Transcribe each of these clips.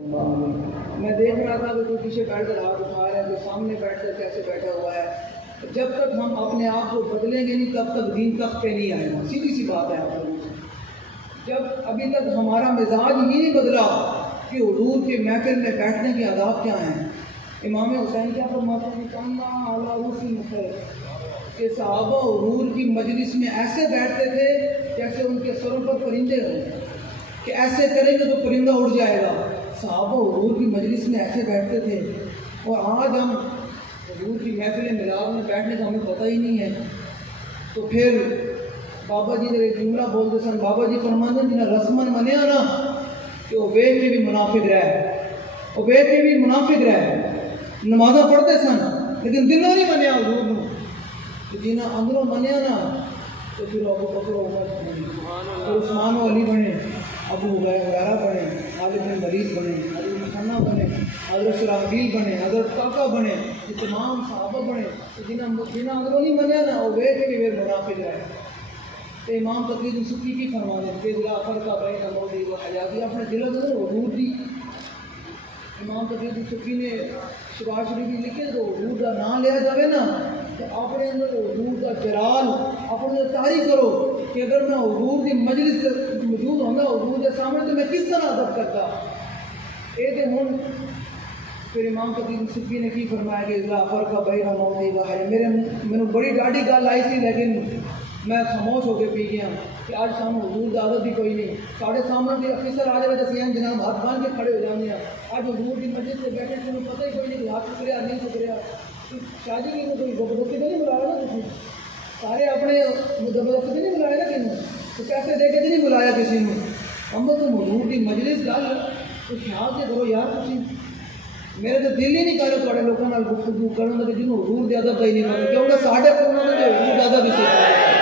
میں دیکھ رہا تھا کہ کوئی پیچھے بیٹھ کر ہاتھ اٹھا رہا ہے، کوئی سامنے بیٹھ کر کیسے بیٹھا ہوا ہے۔ جب تک ہم اپنے آپ کو بدلیں گے نہیں تب تک دین تخت پہ نہیں آئے گا۔ سیدھی سی بات ہے آپ لوگوں سے۔ جب ابھی تک ہمارا مزاج ہی نہیں بدلا کہ حضور کے محفل میں بیٹھنے کے آداب کیا ہیں۔ امام حسین کیا فرماتے ہیں کہ صحابہ حضور کی مجلس میں ایسے بیٹھتے تھے جیسے ان کے سروں پر پرندے ہوں، کہ ایسے کریں گے تو پرندہ اڑ جائے گا۔ صحابہ حضور کی مجلس میں ایسے بیٹھتے تھے، اور آج ہم حضور کی محفل میلاد میں بیٹھنے کا ہمیں پتہ ہی نہیں ہے۔ تو پھر بابا جی نے ایک جملہ بولتے سن، بابا جی فرماتے ہیں جنہیں رسمن منیا نا کہ عبید میں بھی منافق رہے، عبید میں بھی منافق رہے، نمازہ پڑھتے سن لیکن دلوں نہیں منیا حضور نے۔ جنہیں اندروں منیا نا تو پھر ابو بکر عمر بنے، پھر عثمان و علی بنے، ابو ہریرہ بنے، خالد بن ولید بنے، حضرت مثنہ بنے، حضرت شرحبیل بنے، حضرت کعکہ بنے، یہ تمام صحابہ بنے۔ جنہیں اندروں نہیں منیا نا عبید میں بھی منافق رہے۔ تو امام تقی الدین کی فرما دیں کہ لا فرق بین موتی و حیاتی، اپنے دلوں میں حضور دی۔ امام تقی الدین نے شباز شریف میں لکھے تو حضور کا نام لیا جاوے نا تو اپنے اندر حضور کا جلال اپنے طاری کرو کہ اگر میں حضور کی مجلس موجود ہونا حضور کے سامنے تو میں کس طرح ادب کرتا۔ اے تے ہن پھر امام تقی الدین نے کی فرمایا کہ لا فرق بین موتی و حیاتی۔ میرے بڑی ڈاڈی گل آئی سی لیکن میں خاموش ہو کے پی گیا کہ آج سامنے حضور کی عادت بھی کوئی نہیں۔ سارے سامنے بھی افسر آ جائے تو جناب ہاتھ باندھ کے کھڑے ہو جانے ہیں۔ آج حضور کی مجلس سے بیٹھے تمہیں پتہ ہی کوئی نہیں کہ ہاتھ شکریہ نہیں شکریہ۔ شادی کی کوئی زبردستی نہیں بلایا نا کسی، سارے اپنے زبردستی نہیں بلایا نا کسی، تو پیسے دے کے نہیں بلایا کسی نے۔ ہم تم حضور کی مجلس گل تو خیال سے کرو یار۔ تھی میرے تو دل ہی نہیں کر رہا تھوڑے لوگوں نال گفتگو کرنے کا جنہوں حضور کی ادب کا ہی نہیں مانتے، کیونکہ ساڈے کو انہوں نے حضور کی ادب ہی سکھایا۔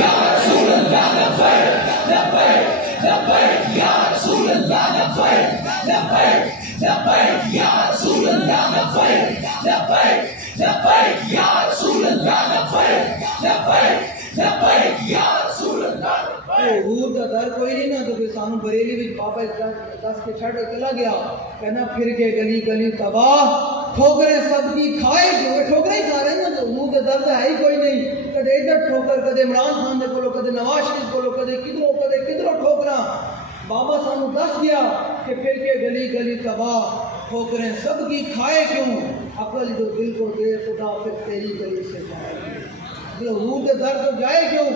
یا رسول اللہ لبیک لبیک لبیک یا رسول اللہ لبیک لبیک لبیک یا رسول اللہ لبیک لبیک لبیک یا رسول اللہ لبیک لبیک لبیک یا رسول اللہ لبیک۔ حضور کا در کوئی نہیں نا تو پھر سانو بریلی بھی بابا دس کے چھڑ چلا گیا، کہنا پھر کے گلی گلی تباہ ٹھوکریں سب کی کھائے جو ٹھوکریں ہی کھا رہے ہیں نا، تو حضور کا در ہے ہی کوئی نہیں۔ کدے ادھر ٹھوکر، کدے عمران خان دے کولو، کدے نواز شریف کولو، کدے کدھروں ٹھوکراں۔ بابا سانو دس گیا کہ پھر کے گلی گلی تباہ ٹھوکریں سب کی کھائے کیوں، عقل جو دل کو دے خدا پھر تیری گلی سے جائے، جو حضور کے در تو جائے کیوں۔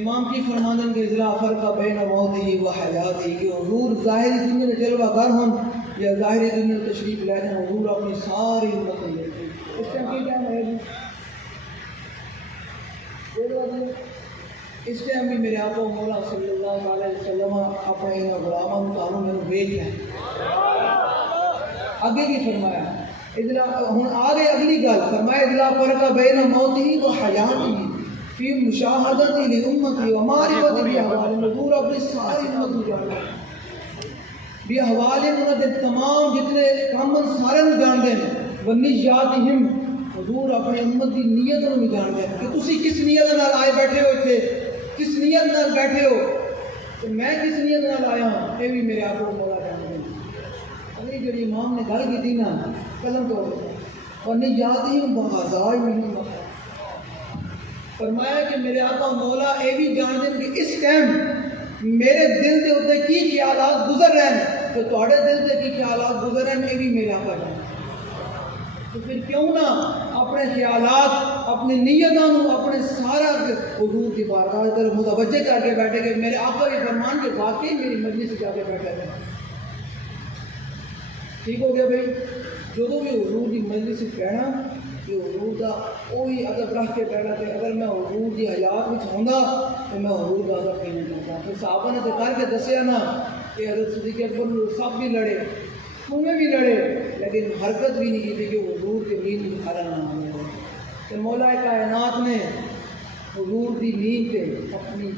امام کی فرماندن کے اضلاع فرق بین موتی و حیاتی، کہ حضور ظاہری دنیا میں جلوہ گر ہوں یا ظاہری دنیا میں تشریف لے جائیں، حضور اپنی ساری امت کو لے جائیں۔ اس ٹائم کی ٹائم ہے جی، اس ٹائم بھی میرے آقا مولا صلی اللہ علیہ وسلم اپنے غلاموں تعلق میں بھیج ہیں۔ آگے کی فرمایا اضلاع، ہن آگے اگلی گل فرمایا اضلاع فرق بین موتی و حیاتی فی مشاہدت لامتی و معرفت باحوال، حضور اپنی ساری امت کو جانتے ہیں، بھی احوال انہوں نے تمام جتنے کام سارے کو جانتے ہیں، ونیاتہم، حضور اپنے امت کی نیتوں کو جانتے ہیں کہ تسی کس نیت نال آئے بیٹھے ہو تھے، کس نیت نال بیٹھے ہو، تو میں کس نیت نال آیا ہوں، یہ بھی میرے آپ کو مولا جانتے ہیں۔ اگلی جو امام نے گل کی تھی نا قلم توڑ ونیاتہم بغضاء منہم، فرمایا کہ میرے آقا مولا اے بھی جان دیں کہ اس ٹائم میرے دل دے اتنے کی خیالات گزر رہے ہیں، تو تھوڑے دل دے کی خیالات گزر رہے ہیں، اے بھی میرے آقا جان۔ تو پھر کیوں نہ اپنے خیالات، اپنی نیتوں، اپنے سارا حضور کی بارگاہ طرف متوجہ کر کے بیٹھے کہ میرے آقا کے فرمان کے واقعی میری مجلس سے جا کے بیٹھے تھے۔ ٹھیک ہو گیا بھائی، جو بھی حضور کی مجلس سے کہنا کہ حضور کا وہی ادب رکھ کے بیٹھا کہ اگر میں حضور کی حیات میں ہوندا تو میں حضور کا ادب نہیں کرتا۔ پھر صحابہ نے تو کر کے دسیا نا کہ حضرت صدیق اکبر سب بھی لڑے، تمہیں بھی لڑے، لیکن حرکت بھی نہیں کی تھی کہ حضور کے نیند میں کھڑا نہ ہو۔ کہ مولا کائنات نے حضور کی نیند پہ اپنی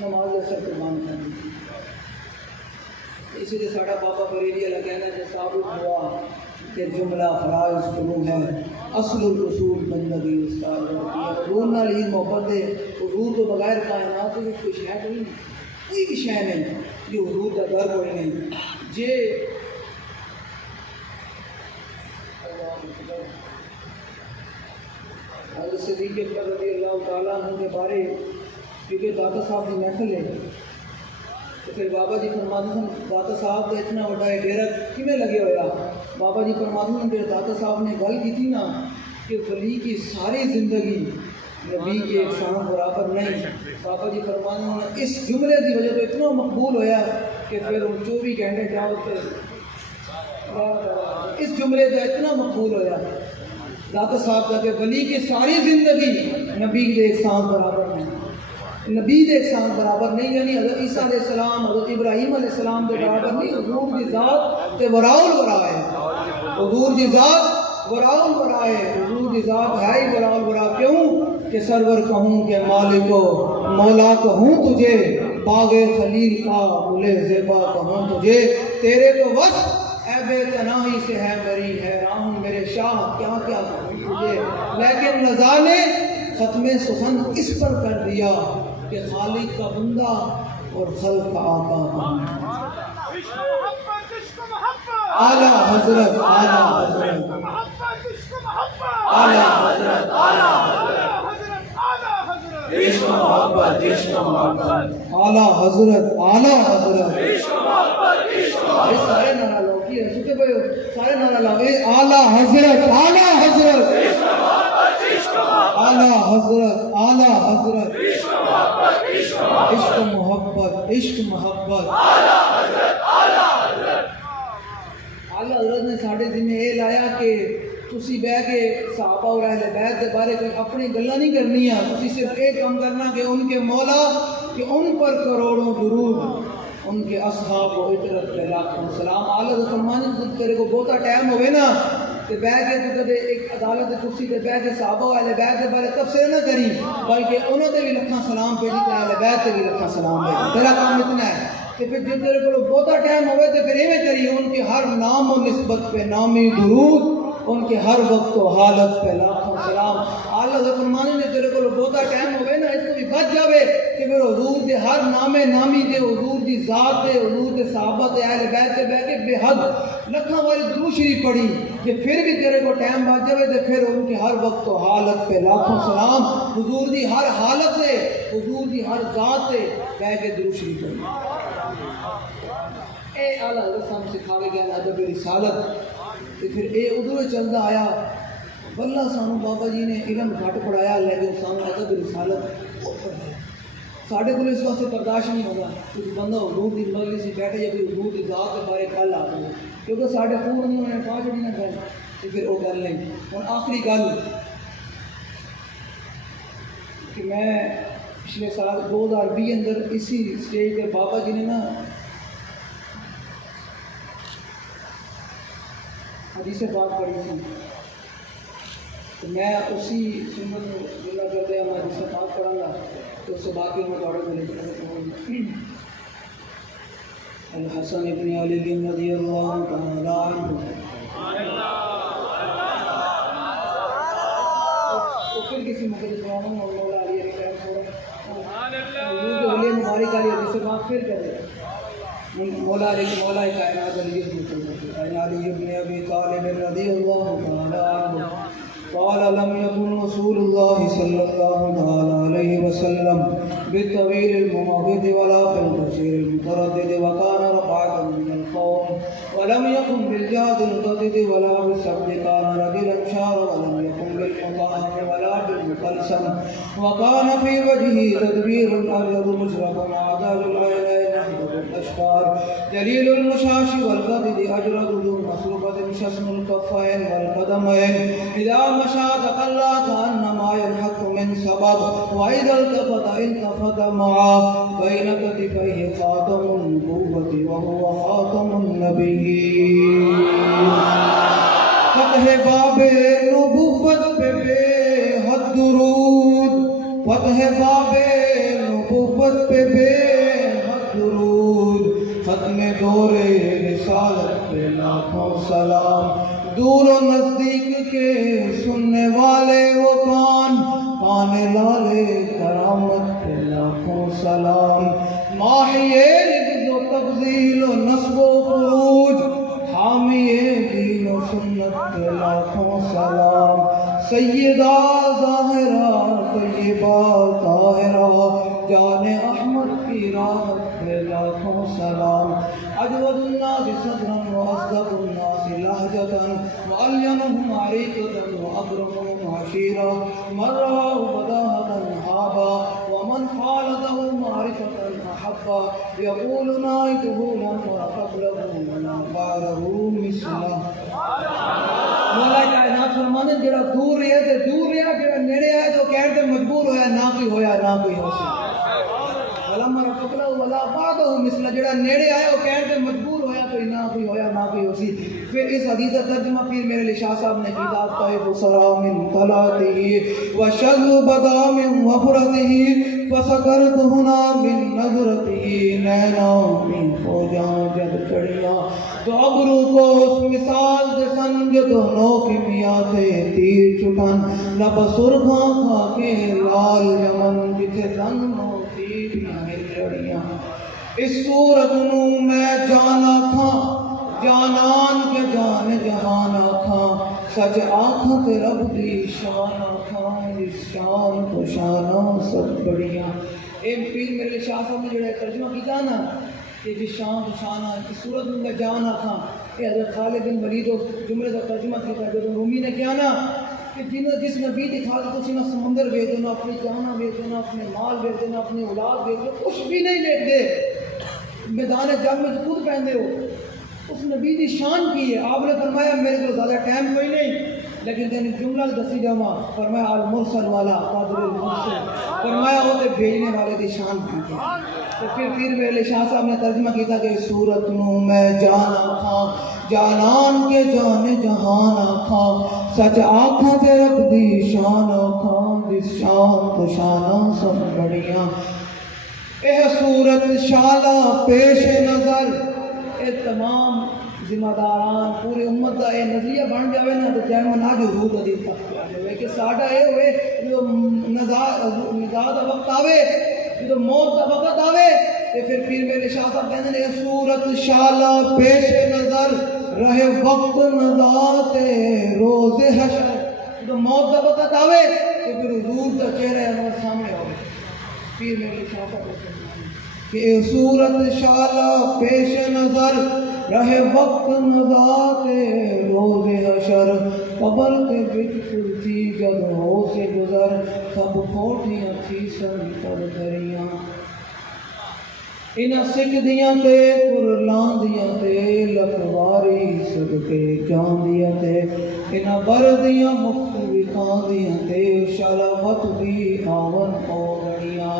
نماز اثر قربان کر دی۔ اسی لیے ساڑھا بابا بریلی والا کہنا کہ ثابت ہوا کہ جملہ فرائض فروغ ہے، اصل الرسول بندگی استاد، حضور نال ہی محبت ہے، حضور تو بغیر کائنات میں کچھ ہے نہیں۔ کوئی بھی شے نہیں جو حضور کا در کوئی نہیں جے حضرت صدیق اکبر رضی اللہ تعالیٰ عنہ کے بارے کیونکہ داتا صاحب کی محفل ہے تو پھر بابا جی فرماتے ہیں داتا صاحب کا اتنا بڑا ڈیرا کیویں لگے ہوا بابا جی فرماتے ہیں کہ داتا صاحب نے گل کی تھی نا کہ ولی کی ساری زندگی نبی کے احسان برابر نہیں. بابا جی فرماتے ہیں اس جملے کی وجہ تو اتنا مقبول ہویا کہ پھر 24 گھنٹے جاؤ تو اس جملے کا اتنا مقبول ہویا داتا صاحب کا کہ ولی کی ساری زندگی نبی کے احسان برابر نہیں. نبی کے احسان برابر نہیں یعنی حضرت عیسیٰ علیہ السلام حضرت ابراہیم علیہ السلام کے برابر نہیں. حضور کی ذات تے وراؤل ورا ہے. حضور کی ذات وراؤل ورا ہے. حضور کی ذات ہے ہی وراؤل ورا. کیوں کہ سرور کہوں کہ مالک و مولا کہوں تجھے, باغ خلیل کا گل زیبا کہوں تجھے, تیرے تو وصف اے بے تناہی سے ہے بری, حیران ہوں میرے شاہ کیا کیا کہوں تجھے. لیکن رضا نے ختم سخن اس پر کر دیا کہ خالق کا بندہ اور خلق کا آقا. اعلیٰ حضرت اعلیٰ حضرت اعلیٰ حضرت عشق محبت عشق محبت اعلیٰ حضرت اعلیٰ حضرت عشق محبت عشق محبت سارے نعرہ لاؤ کی سکے پہ سارے نعرہ لاؤ اعلیٰ حضرت اعلیٰ حضرت عشق محبت عشق محبت اعلیٰ حضرت اعلیٰ حضرت عشق محبت عشق محبت عشق محبت اعلیٰ حضرت اعلیٰ حضرت. اعلیٰ حضرت نے ساڑھے ذمہ یہ لایا کہ تسی بہ کے صحابہ اور اہل بیت کے بارے کوئی اپنی گلاں نہیں کرنی ہے. تسی صرف ایک کام کرنا کہ ان کے مولا کہ ان پر کروڑوں درود, ان کے اصحاب و عطرت پہ لاکھوں سلام. اعلیٰ حضرت فرمانے تیرے کو بہتا ٹائم ہوئے نا کہ بہ کے تو کدے ایک عدالت کرسی تے بہ کے صحابہ و اہل بیت کے بارے تبصرہ نہ کری, بلکہ انہوں تے بھی لکھاں سلام بھیجی تے اہل بیت تے بھی لکھاں سلام بھیجی. تیرا کام اتنا ہے کہ پھر جن تیرے کو بہتا ٹائم ہوئے تو پھر ایویں کری ان کے ہر نام و نسبت پہ نامی درود, ان کے ہر وقت و حالت پہ لاکھوں سلام. اعلیٰ حضرت فرمانے نے تیرے کو بہتا ٹائم ہوئے نا اس کو بھی بچ جاوے کہ پھر حضور دے ہر نام نامی دے, حضور دی ذات دے, حضور دے صحابہ دے, اہل بیت دے بہ کے بے حد لکھاں والی درود شریف پڑھی کہ پھر بھی تیرے کو ٹائم بچ جاوے تو پھر ان کے ہر وقت و حالت پہ لاکھوں سلام. حضور دی ہر حالت دے, حضور دی ہر ذات دے بہ کے درود شریف پڑھی. اے اعلیٰ حضرت سام سکھاوے گیا ادب رسالت. پھر اے ادھر چلتا آیا واللہ سانو بابا جی نے علم گھٹ پڑھایا لیکن سانو ادب رسالت ساڑھے کو اس واسطے برداشت نہیں ہوگا کیونکہ بندہ حضور کی مجلس سے بیٹھے یا پھر حضور کی ذات کے بارے کل آ گئے کیونکہ ساڑھے خون نہیں انہوں نے پانچ نہیں نہ گئے تو پھر وہ گل نہیں. اور آخری گل کہ میں پچھلے سال 2020 اندر اسی اسٹیج پہ بابا جی نے نا حدیث پاک پڑھی تھی تو میں اسی سنت جملہ کرتے ہیں میں حدیث پاک پڑھوں گا تو اس سے باقی میں دوڑے میں لے الحسن ابن علی رضی اللہ تعالیٰ عنہ. تو پھر کسی مقدس سنانا اور مولا علی علیہ السلام علی مبارک علی حدیث پاک پھر کر دے مولا علی مولا کائنات علی ابن ابی طالب رضی اللہ تعالی عنہ قال لم يكن رسول الله صلى الله تعالى عليه وسلم بالطويل الممغض ولا بالقصير المتردد وكان رفعة من القوم ولم يكن بالجاد القدد ولا بالسبد كان رجلا شار ولم يكن بالمطهر ولا بالمقلسم وكان في وجهه تدبير أبيض مشرق عدال العينين أحمد الأشفار جليل المشاش والقدد أجرد ذو مسروبة شسم الكفين والقدمين إذا مشى تقلى كأنما ينحط من سبب وإذا التفت معه بين كتفيه خاتم النبوة وهو خاتم النبيين. فتح باب نبوت پہ بے حد درود, فتح باب نبوت پہ بے حد درود, ختم دور رسالت پہ لاکھوں سلام. دور و نزدیک کے سننے والے وہ کان لالے کرامت پہ لاکھوں سلام. ماحیے لفظ و تفضیل و نصب و خروج حامیے دین و سنت لاکھوں سلام سیدہ ظاہرہ طیبہ طاہرہ جان احمد کی راحت پہ لاکھوں سلام اجود الناس صدرا واصدق الناس لہجتا والینہم عریقتا واکرمہم عشیرا من رآہ بداہتا حابا ومن خالطہ معرفتا احبا یقول نائتہ لما قبلہ وما بعدہ مثلا مولا کائنات فرمانے جڑا دور رہے تے دور رہا جڑا نیڑے آئے تو کہنے تے مجبور ہویا نہ کوئی ہویا نہ کوئی ہو سکتا ولما قبلہ ولا بعدہ مثلا جڑا نیڑے آئے وہ کہنے تے مجبور ہویا تو نہ کوئی ہویا نہ کوئی ہو سی پھر اس حدیث کا ترجمہ پیر میرے لیے شاہ صاحب نے کیا طیب سرا من طلعته وشذ بدا من وفرته فسکرت ہنا من نظرته نینا من فوجاں جد چڑھیا تو ابرو کو اس مثال دے سنگ دونوں کی میاں تھے تیر چھٹن لب سرخاں کھا کے لال یمن جتھے رنگ موتی لڑیاں اس صورت نو میں جانا تھا جانان کے جان جہان آکھاں سچ آنکھوں تے رب دی شان آکھاں اس شان کو شاناں سب بڑیاں اے پیر میرے شاہ صاحب نے جڑا ترجمہ کیتا نا کہ جس شان کو شاناں اس صورت میں جان آکھاں کہ حضرت خالد بن ولید اس جملے کا ترجمہ کیتا جو رومی نے کیا نا کہ جس نبی دی خالد اسی نہ سمندر بھیج دینا اپنی جاناں بھیج دینا اپنے مال بھیج دینا اپنی اولاد بھیج دینا کچھ بھی نہیں لیٹ دے میدان جنگ میں خود پہندے ہو اس نبی دی شان کی ہے آپ نے فرمایا میرے کو زیادہ ٹائم کوئی نہیں لیکن تین جملہ دسی جاواں فرمایا المرسل والا قادر المرسل فرمایا وہ تے بھیجنے والے دی شان کی ہے تو پھر پیر میرے شاہ صاحب نے ترجمہ کیتا کہ صورت نو میں جان آکھاں جانان کے جان جہان آکھاں سچ آکھاں تے رب دی شان آکھاں جس شان تو شاناں سب بڑیاں اے صورت شالا پیش نظر اے تمام ذمہ داران پوری امت کا یہ نظریہ بن جائے نا تو چاہے آج حضور کا دل تک پہ جائے کہ ساڈا یہ ہوئے جو نزاع کا وقت آوے جو موت کا وقت آوے تو پھر پیر میرے شاہ صاحب کہتے ہیں صورت شالا پیش نظر رہے وقت نزاعت روز حشر جو موت کا وقت آوے تو پھر حضور کا چہرہ ہمارے سامنے ہوئے پیر میرے شاہ صاحب کہ صورت شالا پیش نظر رہے وقت نزاعت روز حشر قبر کے بچ کھلتی جب ہو سے گزر سب کھوٹیاں تھی سن پر دریاں انہاں سکھ دیاں تے قرلان دیاں تے لکواری صدقے جان دیاں تے انہاں بر دیاں مفت وکھان دیاں تے شرافت بھی آون او گڑیاں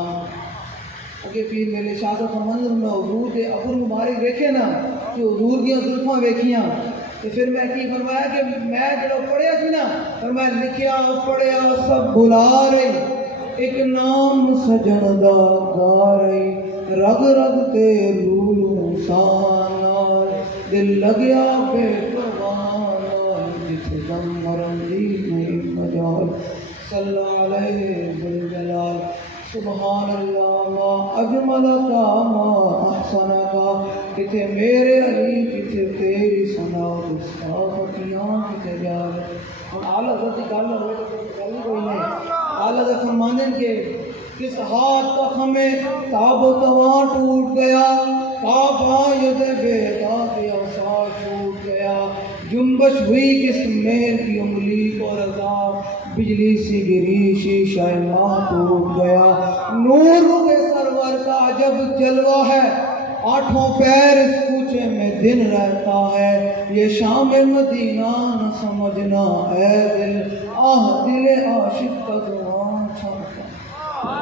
کہ پیر میرے شاہ صاحب فرماندے میں حضور دے ابر مبارک ویکھے نا کہ حضور دیاں زلفاں ویکھیاں تو پھر میں کی فرمایا کہ میں جڑا پڑھیا سی نا فرمایا لکھیا پڑھیا سب بھلا رہی ایک نام سجن دا گا رہی رگ رگ تے لولو سان دل لگیا بے پروان جتھے دم مرن دی نہیں مجال صلی اللہ علیہ ذوالجلال سبحان اللہ ما اجمل کا ما احسن کا کتے میرے علی کتے تیری ثنا گستاخیاں کتے یار اور اعلیٰ حضرت کی گل ہوئے تو گل کوئی نہیں اعلیٰ حضرت فرماندے کہ کس ہاتھ تک ہمیں تاب و تواں ٹوٹ گیا کعبہ ید بیدا کے عصا ٹوٹ گیا جنبش ہوئی کس مہر کی انگلی کو رضا بجلی سی گری شیشہ ماں ٹوٹ گیا نور کے سرور کا عجب جلوہ ہے آٹھوں پیر اس کوچے میں دن رہتا ہے یہ شام مدینہ نہ سمجھنا اے دل آہ دل عاشق کا زبان چھاتا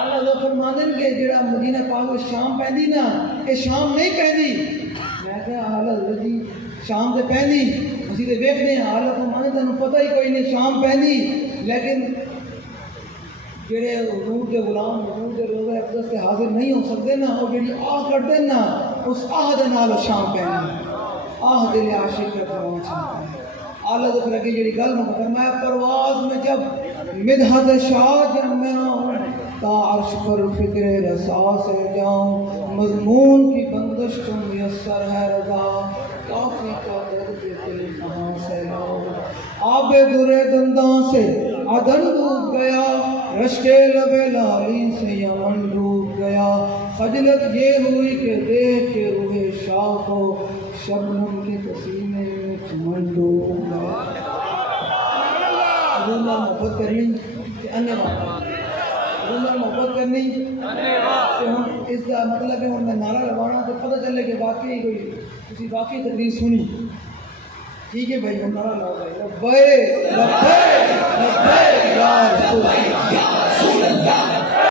اللہ فرماندن کہ جڑا مدینہ پاک شام پہندی نا یہ شام نہیں پہندی میں کہا حالت جی شام سے پہندی اسی دے دیکھنے ہیں حالت فرماندن تنوں پتہ ہی کوئی نہیں شام پہندی لیکن جڑے حضور کے غلام حضور کے روزہ اقدس سے حاضر نہیں ہو سکتے نا وہ جڑی آہ کرتے نا اس آہ دے نال شام پہندی آہ دل عاشق کا زبان چھاتا ہے اعلیٰ ذکر کی جڑی گل میں فرمایا پرواز میں جب مدحت شاہ جب میں آؤں تا عرش پر فکر رسا سے جاؤں مضمون کی بندش تو میسر ہے رضا کافی کا درد دل کہاں سے لاؤں آب درے دنداں سے عدن ڈوب گیا رشک لب لالی سے یمن ڈوب گیا خجلت یہ ہوئی کہ دیکھ کے روح شاہ کو شبنم کے پسینے میں چمن ڈوب گیا اللہ محبت کرنی کہ انیہ اللہ محبت کرنی کہ ہم اس کا مطلب ہے ہمیں نعرہ لگانا تو پتہ چلے کہ واقعی کوئی کسی واقعی تقریر سنی ٹھیک ہے بھائی ہم نعرہ لگا رہے ہیں لبیک لبیک لبیک یا رسول اللہ